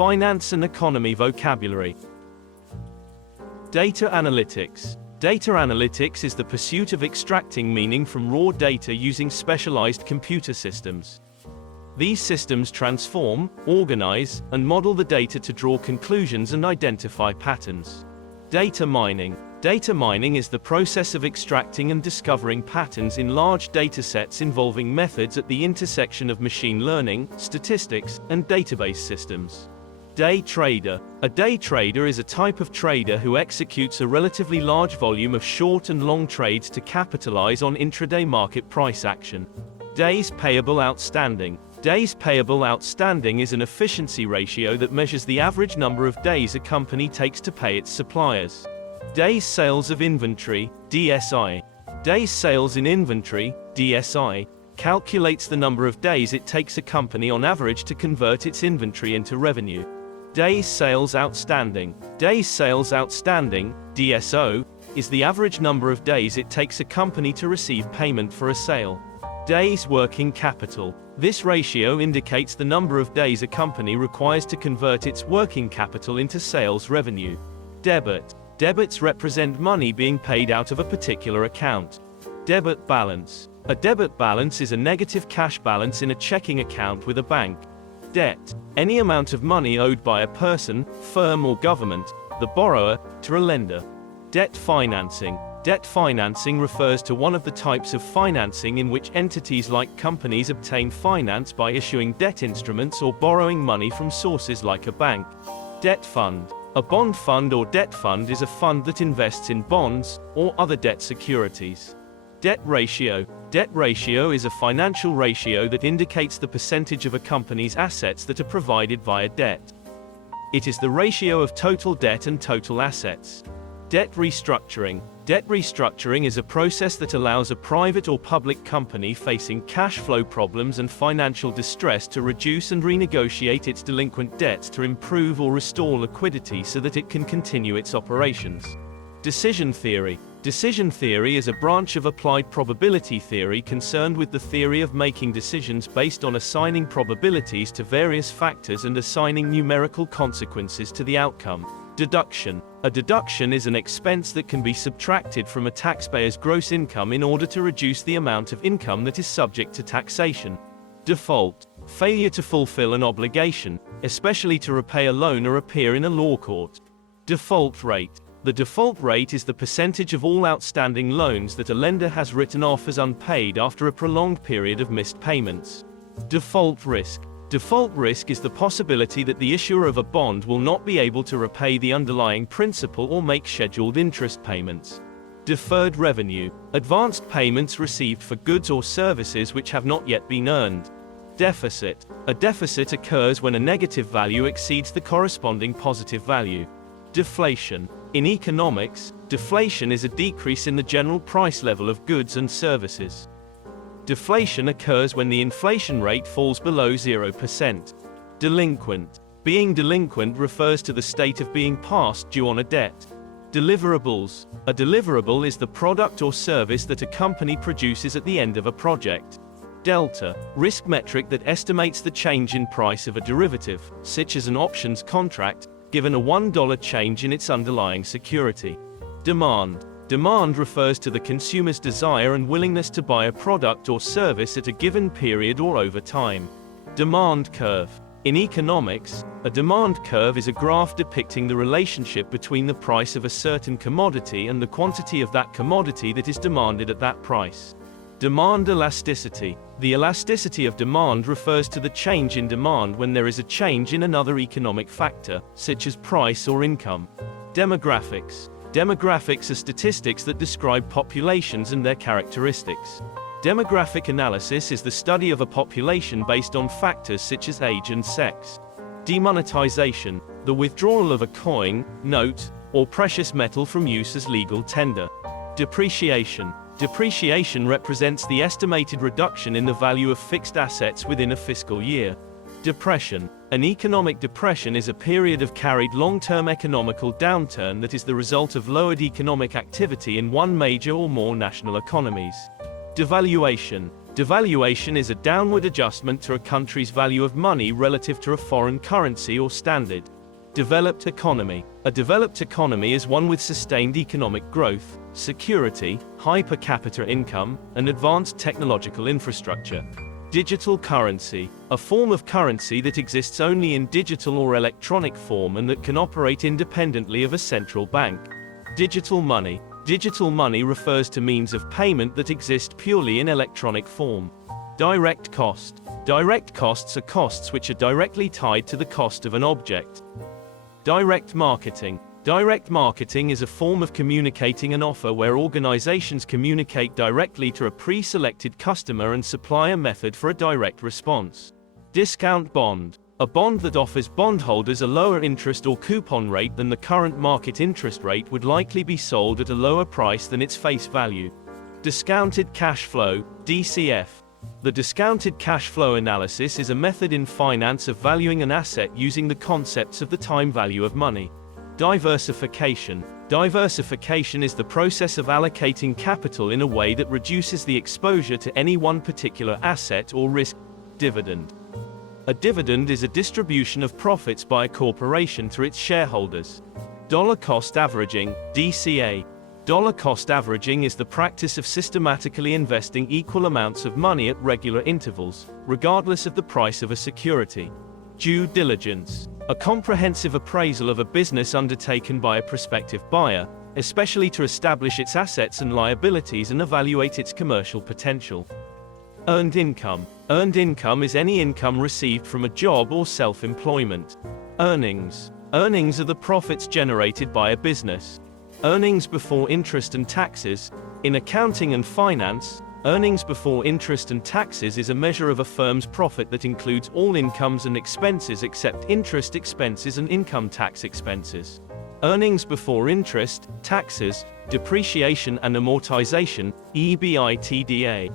Finance and economy vocabulary. Data analytics. Data analytics is the pursuit of extracting meaning from raw data using specialized computer systems. These systems transform, organize, and model the data to draw conclusions and identify patterns. Data mining. Data mining is the process of extracting and discovering patterns in large datasets involving methods at the intersection of machine learning, statistics, and database systems. Day trader. A day trader is a type of trader who executes a relatively large volume of short and long trades to capitalize on intraday market price action. Days payable outstanding. Days payable outstanding is an efficiency ratio that measures the average number of days a company takes to pay its suppliers. Days sales of inventory, DSI. Days sales in inventory, DSI, calculates the number of days it takes a company on average to convert its inventory into revenue. Days sales outstanding. Days sales outstanding, DSO, is the average number of days it takes a company to receive payment for a sale. Days working capital. This ratio indicates the number of days a company requires to convert its working capital into sales revenue. Debit. Debits represent money being paid out of a particular account. Debit balance. A debit balance is a negative cash balance in a checking account with a bank. Debt. Any amount of money owed by a person, firm or government, the borrower, to a lender. Debt financing. Debt financing refers to one of the types of financing in which entities like companies obtain finance by issuing debt instruments or borrowing money from sources like a bank. Debt fund. A bond fund or debt fund is a fund that invests in bonds or other debt securities. Debt ratio. Debt ratio is a financial ratio that indicates the percentage of a company's assets that are provided via debt. It is the ratio of total debt and total assets. Debt restructuring. Debt restructuring is a process that allows a private or public company facing cash flow problems and financial distress to reduce and renegotiate its delinquent debts to improve or restore liquidity so that it can continue its operations. Decision theory. Decision theory is a branch of applied probability theory concerned with the theory of making decisions based on assigning probabilities to various factors and assigning numerical consequences to the outcome. Deduction. A deduction is an expense that can be subtracted from a taxpayer's gross income in order to reduce the amount of income that is subject to taxation. Default. Failure to fulfill an obligation, especially to repay a loan or appear in a law court. Default rate. The default rate is the percentage of all outstanding loans that a lender has written off as unpaid after a prolonged period of missed payments. Default risk. Default risk is the possibility that the issuer of a bond will not be able to repay the underlying principal or make scheduled interest payments. Deferred revenue. Advanced payments received for goods or services which have not yet been earned. Deficit. A deficit occurs when a negative value exceeds the corresponding positive value. Deflation. In economics, deflation is a decrease in the general price level of goods and services. Deflation occurs when the inflation rate falls below 0%. Delinquent. Being delinquent refers to the state of being past due on a debt. Deliverables. A deliverable is the product or service that a company produces at the end of a project. Delta. Risk metric that estimates the change in price of a derivative, such as an options contract, given a $1 change in its underlying security. Demand. Demand refers to the consumer's desire and willingness to buy a product or service at a given period or over time. Demand curve. In economics, a demand curve is a graph depicting the relationship between the price of a certain commodity and the quantity of that commodity that is demanded at that price. Demand elasticity. The elasticity of demand refers to the change in demand when there is a change in another economic factor, such as price or income. Demographics. Demographics are statistics that describe populations and their characteristics. Demographic analysis is the study of a population based on factors such as age and sex. Demonetization. The withdrawal of a coin, note, or precious metal from use as legal tender. Depreciation. Depreciation represents the estimated reduction in the value of fixed assets within a fiscal year. Depression. An economic depression is a period of carried long-term economical downturn that is the result of lowered economic activity in one major or more national economies. Devaluation. Devaluation is a downward adjustment to a country's value of money relative to a foreign currency or standard. Developed economy. A developed economy is one with sustained economic growth, security, high per capita income, and advanced technological infrastructure. Digital currency. A form of currency that exists only in digital or electronic form and that can operate independently of a central bank. Digital money. Digital money refers to means of payment that exist purely in electronic form. Direct cost. Direct costs are costs which are directly tied to the cost of an object. Direct marketing. Direct marketing is a form of communicating an offer where organizations communicate directly to a pre-selected customer and supply a method for a direct response. Discount bond. A bond that offers bondholders a lower interest or coupon rate than the current market interest rate would likely be sold at a lower price than its face value. Discounted cash flow, DCF. The discounted cash flow analysis is a method in finance of valuing an asset using the concepts of the time value of money. Diversification. Diversification is the process of allocating capital in a way that reduces the exposure to any one particular asset or risk. Dividend. A dividend is a distribution of profits by a corporation to its shareholders. Dollar cost averaging, DCA. Dollar cost averaging is the practice of systematically investing equal amounts of money at regular intervals, regardless of the price of a security. Due diligence. A comprehensive appraisal of a business undertaken by a prospective buyer, especially to establish its assets and liabilities and evaluate its commercial potential. Earned income. Earned income is any income received from a job or self-employment. Earnings. Earnings are the profits generated by a business. Earnings before interest and taxes. In accounting and finance, earnings before interest and taxes is a measure of a firm's profit that includes all incomes and expenses except interest expenses and income tax expenses. Earnings before interest, taxes, depreciation and amortization, EBITDA.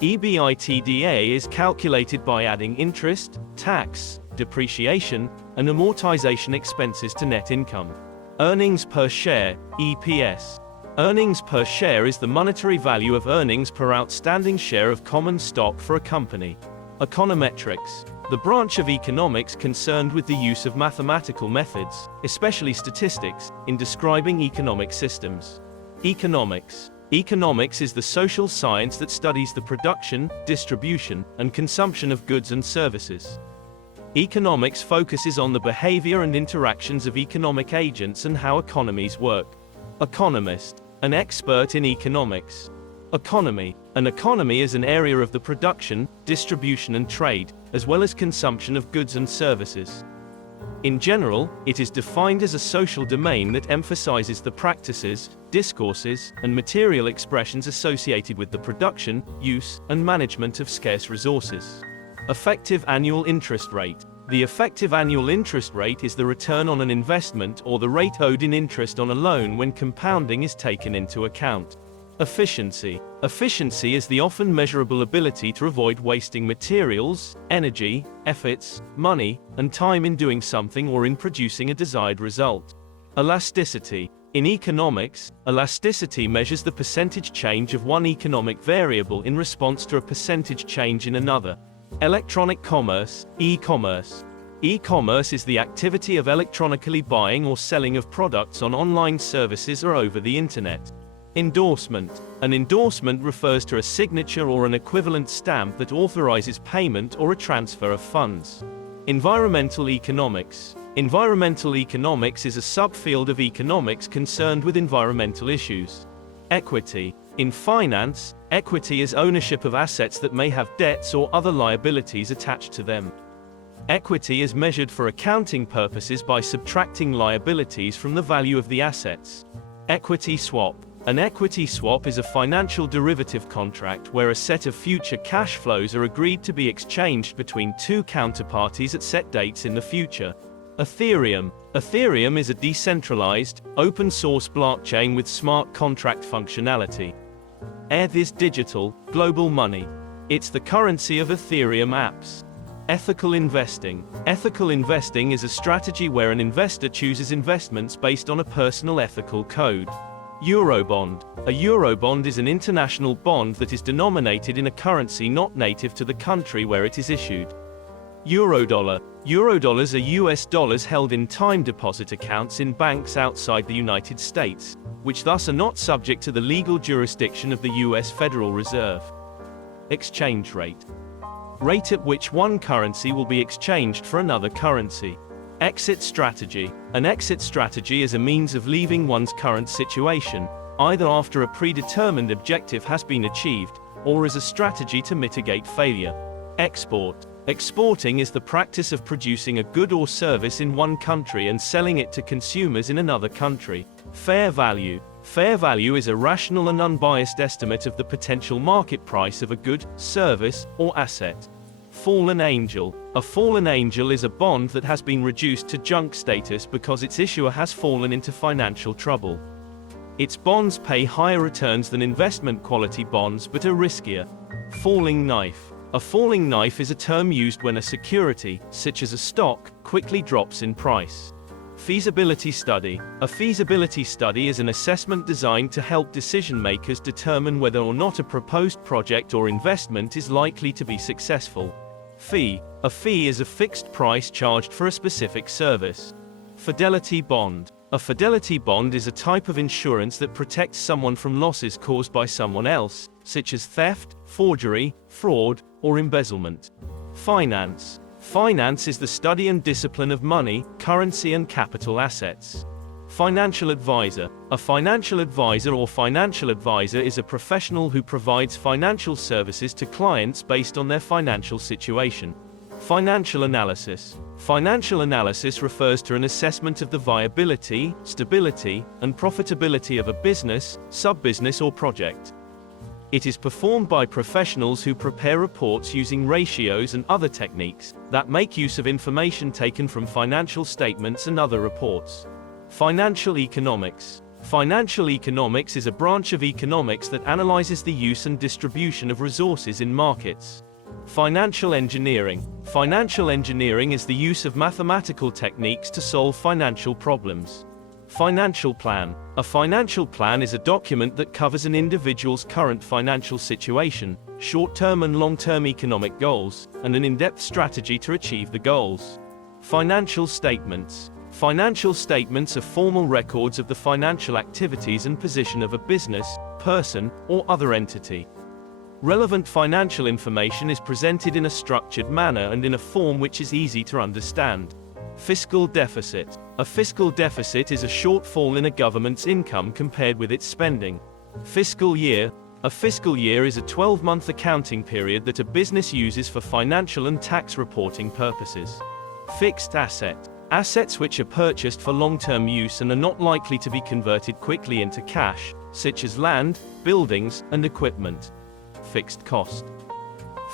EBITDA is calculated by adding interest, tax, depreciation, and amortization expenses to net income. Earnings per share, EPS. Earnings per share is the monetary value of earnings per outstanding share of common stock for a company. Econometrics. The branch of economics concerned with the use of mathematical methods, especially statistics, in describing economic systems. Economics. Economics is the social science that studies the production, distribution, and consumption of goods and services. Economics focuses on the behavior and interactions of economic agents and how economies work. Economist. An expert in economics. Economy. An economy is an area of the production, distribution and trade, as well as consumption of goods and services. In general, it is defined as a social domain that emphasizes the practices, discourses, and material expressions associated with the production, use, and management of scarce resources. Effective annual interest rate. The effective annual interest rate is the return on an investment or the rate owed in interest on a loan when compounding is taken into account. Efficiency. Efficiency is the often measurable ability to avoid wasting materials, energy, efforts, money, and time in doing something or in producing a desired result. Elasticity. In economics, elasticity measures the percentage change of one economic variable in response to a percentage change in another. Electronic commerce, e-commerce. E-commerce is the activity of electronically buying or selling of products on online services or over the internet. Endorsement. An endorsement refers to a signature or an equivalent stamp that authorizes payment or a transfer of funds. Environmental economics. Environmental economics is a subfield of economics concerned with environmental issues. Equity. In finance, equity is ownership of assets that may have debts or other liabilities attached to them. Equity is measured for accounting purposes by subtracting liabilities from the value of the assets. Equity swap. An equity swap is a financial derivative contract where a set of future cash flows are agreed to be exchanged between two counterparties at set dates in the future. Ethereum. Ethereum is a decentralized, open-source blockchain with smart contract functionality. ETH is digital, global money. It's the currency of Ethereum apps. Ethical investing. Ethical investing is a strategy where an investor chooses investments based on a personal ethical code. Eurobond. A Eurobond is an international bond that is denominated in a currency not native to the country where it is issued. Eurodollar. Eurodollars are US dollars held in time deposit accounts in banks outside the United States, which thus are not subject to the legal jurisdiction of the US Federal Reserve. Exchange rate. Rate at which one currency will be exchanged for another currency. Exit strategy. An exit strategy is a means of leaving one's current situation, either after a predetermined objective has been achieved, or as a strategy to mitigate failure. Export. Exporting is the practice of producing a good or service in one country and selling it to consumers in another country. Fair value. Fair value is a rational and unbiased estimate of the potential market price of a good, service, or asset. Fallen angel. A fallen angel is a bond that has been reduced to junk status because its issuer has fallen into financial trouble. Its bonds pay higher returns than investment quality bonds but are riskier. Falling knife. A falling knife is a term used when a security, such as a stock, quickly drops in price. Feasibility study. A feasibility study is an assessment designed to help decision makers determine whether or not a proposed project or investment is likely to be successful. Fee. A fee is a fixed price charged for a specific service. Fidelity bond. A fidelity bond is a type of insurance that protects someone from losses caused by someone else, such as theft, forgery, fraud, or embezzlement. Finance. Finance is the study and discipline of money, currency and capital assets. Financial advisor. A financial advisor or financial advisor is a professional who provides financial services to clients based on their financial situation. Financial analysis. Financial analysis refers to an assessment of the viability, stability, and profitability of a business, sub-business or project. It is performed by professionals who prepare reports using ratios and other techniques that make use of information taken from financial statements and other reports. Financial economics. Financial economics is a branch of economics that analyzes the use and distribution of resources in markets. Financial engineering. Financial engineering is the use of mathematical techniques to solve financial problems. Financial plan. A financial plan is a document that covers an individual's current financial situation, short-term and long-term economic goals, and an in-depth strategy to achieve the goals. Financial statements. Financial statements are formal records of the financial activities and position of a business, person, or other entity. Relevant financial information is presented in a structured manner and in a form which is easy to understand. Fiscal deficit. A fiscal deficit is a shortfall in a government's income compared with its spending. Fiscal year. A fiscal year is a 12-month accounting period that a business uses for financial and tax reporting purposes. Fixed asset. Assets which are purchased for long-term use and are not likely to be converted quickly into cash, such as land, buildings, and equipment. Fixed cost.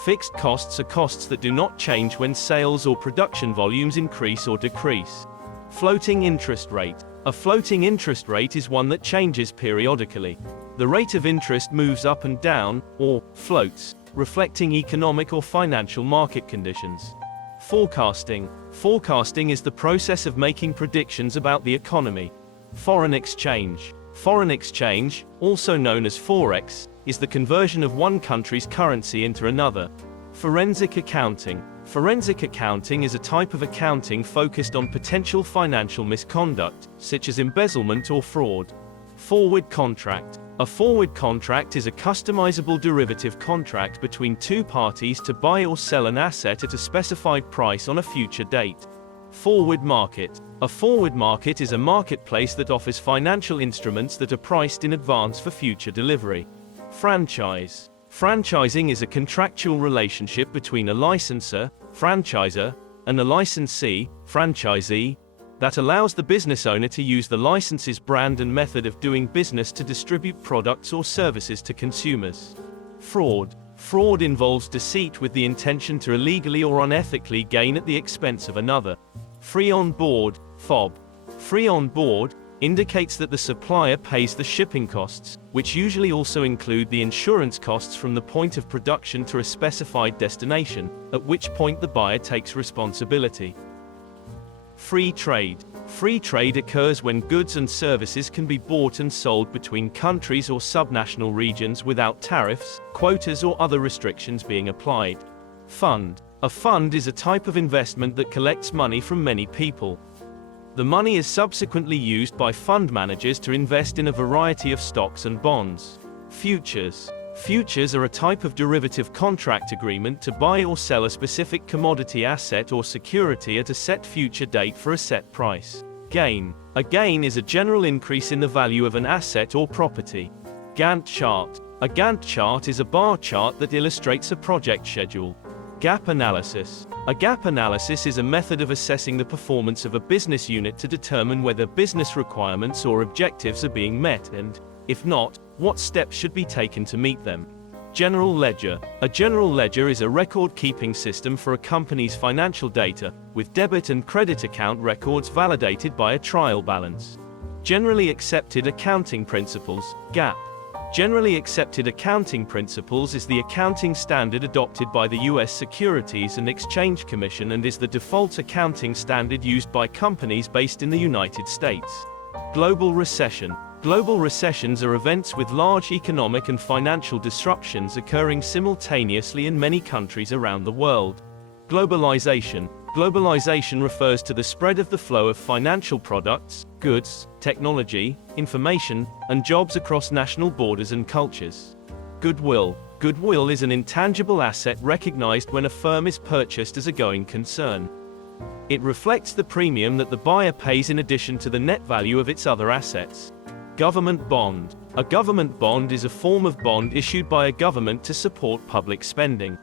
Fixed costs are costs that do not change when sales or production volumes increase or decrease. Floating interest rate. A floating interest rate is one that changes periodically. The rate of interest moves up and down, or floats, reflecting economic or financial market conditions. Forecasting. Forecasting is the process of making predictions about the economy. Foreign exchange. Foreign exchange, also known as forex, is the conversion of one country's currency into another. Forensic accounting. Forensic accounting is a type of accounting focused on potential financial misconduct, such as embezzlement or fraud. Forward contract. A forward contract is a customizable derivative contract between two parties to buy or sell an asset at a specified price on a future date. Forward market. A forward market is a marketplace that offers financial instruments that are priced in advance for future delivery. Franchise. Franchising is a contractual relationship between a licensor, franchisor, and a licensee, franchisee, that allows the business owner to use the license's brand and method of doing business to distribute products or services to consumers. Fraud. Fraud involves deceit with the intention to illegally or unethically gain at the expense of another. Free on board, FOB. Free on board indicates that the supplier pays the shipping costs, which usually also include the insurance costs from the point of production to a specified destination, at which point the buyer takes responsibility. Free trade. Free trade occurs when goods and services can be bought and sold between countries or subnational regions without tariffs, quotas or other restrictions being applied. Fund. A fund is a type of investment that collects money from many people. The money is subsequently used by fund managers to invest in a variety of stocks and bonds. Futures. Futures are a type of derivative contract agreement to buy or sell a specific commodity asset or security at a set future date for a set price. Gain. A gain is a general increase in the value of an asset or property. Gantt chart. A Gantt chart is a bar chart that illustrates a project schedule. Gap analysis. A gap analysis is a method of assessing the performance of a business unit to determine whether business requirements or objectives are being met and, if not, what steps should be taken to meet them. General ledger. A general ledger is a record-keeping system for a company's financial data, with debit and credit account records validated by a trial balance. Generally accepted accounting principles, GAAP. Generally accepted accounting principles is the accounting standard adopted by the U.S. Securities and Exchange Commission and is the default accounting standard used by companies based in the United States. Global recession. Global recessions are events with large economic and financial disruptions occurring simultaneously in many countries around the world. Globalization. Globalization refers to the spread of the flow of financial products, goods, technology, information, and jobs across national borders and cultures. Goodwill. Goodwill is an intangible asset recognized when a firm is purchased as a going concern. It reflects the premium that the buyer pays in addition to the net value of its other assets. Government bond. A government bond is a form of bond issued by a government to support public spending.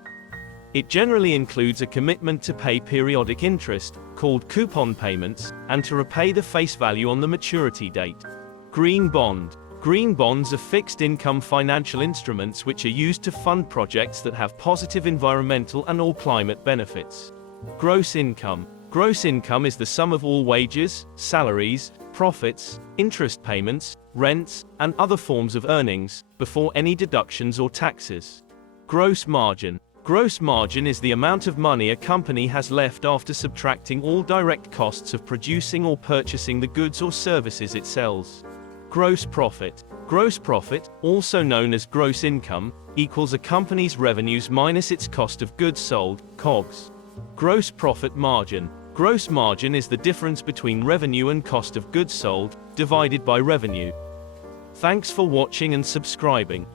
It generally includes a commitment to pay periodic interest, called coupon payments, and to repay the face value on the maturity date. Green bond. Green bonds are fixed-income financial instruments which are used to fund projects that have positive environmental and/or climate benefits. Gross income. Gross income is the sum of all wages, salaries, profits, interest payments, rents, and other forms of earnings, before any deductions or taxes. Gross margin. Gross margin is the amount of money a company has left after subtracting all direct costs of producing or purchasing the goods or services it sells. Gross profit. Gross profit, also known as gross income, equals a company's revenues minus its cost of goods sold, COGS. Gross profit margin. Gross margin is the difference between revenue and cost of goods sold, divided by revenue. Thanks for watching and subscribing.